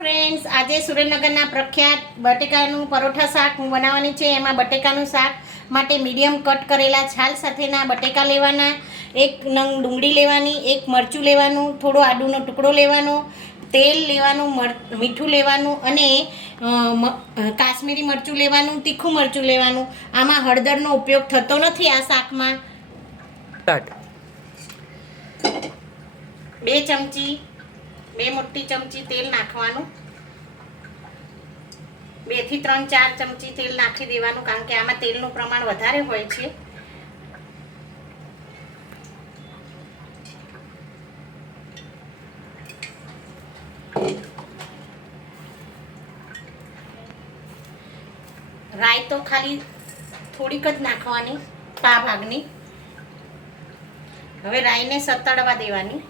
Friends, આજે સુરેન્દ્રનગરના પ્રખ્યાત બટેકાનું પરોઠા શાક હું બનાવવાની છે। એમાં બટેકાનું શાક માટે મીડિયમ કટ કરેલા છાલ સાથેના બટેકા લેવાના, એક નંગ ડુંગળી લેવાની, એક મરચું લેવાનું, થોડો આદુનો ટુકડો લેવાનો, તેલ લેવાનું, મીઠું લેવાનું અને કાશ્મીરી મરચું લેવાનું, તીખું મરચું લેવાનું। આમાં હળદરનો ઉપયોગ થતો નથી આ શાકમાં। 2 મોટી ચમચી તેલ નાખવાનું, 2 થી 3-4 ચમચી તેલ નાખી દેવાનું, કારણ કે આમાં તેલનું પ્રમાણ વધારે હોય છે। રાઈ તો ખાલી થોડીક જ નાખવાની, પા ભાગની। હવે રાઈને સતળવા દેવાની।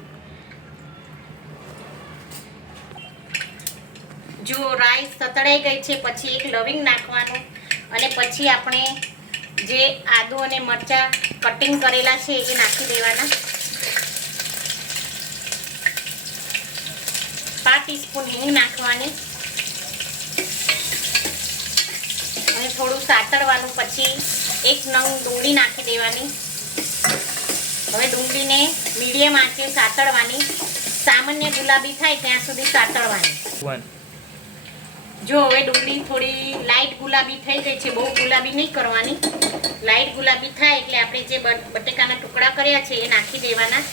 જો રાઈ સતળાઈ ગઈ છે પછી એક લવિંગ નાખવાનું અને પછી આપણે જે આદુ અને મરચાં કટિંગ કરેલા છે એ નાખી દેવાના। 5 ટીસ્પૂન હિંગ નાખવાની અને થોડું સાતળવાનું। પછી 1 નંગ ડુંગળી નાખી દેવાની। હવે ડુંગળીને મીડિયમ આંચે સાતળવાની, સામાન્ય ગુલાબી થાય ત્યાં સુધી સાતળવાની। જો હવે ડુંગળી થોડી લાઈટ ગુલાબી થઈ ગઈ છે, બહુ ગુલાબી નહીં કરવાની, લાઈટ ગુલાબી થાય એટલે આપણે જે બટેકાના ટુકડા કર્યા છે એ નાખી દેવાના।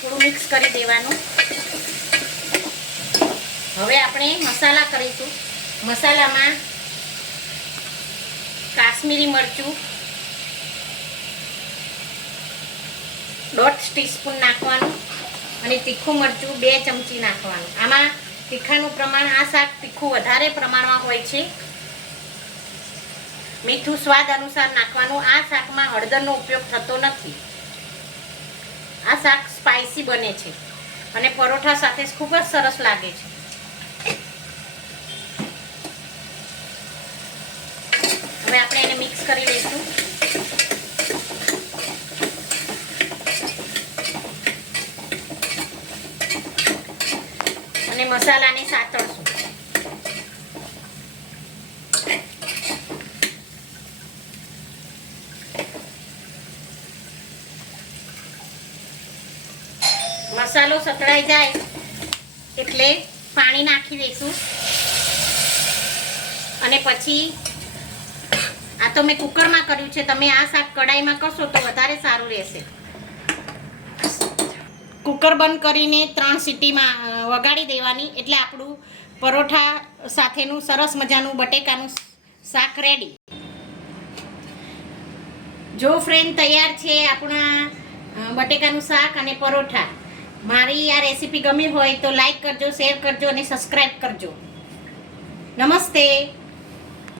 થોડું મિક્સ કરી દેવાનું। હવે આપણે મસાલા કરીશું। મસાલામાં કાશ્મીરી મરચું 1/2 ટીસ્પૂન નાખવાનું અને તીખું મરચું 2 ચમચી નાખવાનું। આમાં તીખાનું પ્રમાણ, આ શાક તીખું વધારે પ્રમાણમાં હોય છે। મીઠું સ્વાદ અનુસાર નાખવાનું। આ શાકમાં હળદરનો ઉપયોગ થતો નથી। આ શાક સ્પાઇસી બને છે અને પરોઠા સાથે ખૂબ જ સરસ લાગે છે। હવે આપણે એને મિક્સ કરી લઈશું। અને મસાલાને સાતળશું। મસાલો સતળાઈ જાય એટલે પાણી નાખી દઈશું અને પછી આ તો મેં કુકરમાં કર્યું છે, તમે આ શાક કડાઈમાં કરશો તો વધારે સારું રહેશે। કુકર બંધ કરીને 3 સીટીમાં વગાડી દેવાની એટલે આપણું પરોઠા સાથેનું સરસ મજાનું બટેકાનું શાક રેડી। જો ફ્રેન્ડ, તૈયાર છે આપણા બટેકાનું શાક અને પરોઠા। મારી આ રેસીપી ગમી હોય તો લાઈક કરજો, શેર કરજો અને સબસ્ક્રાઈબ કરજો। નમસ્તે।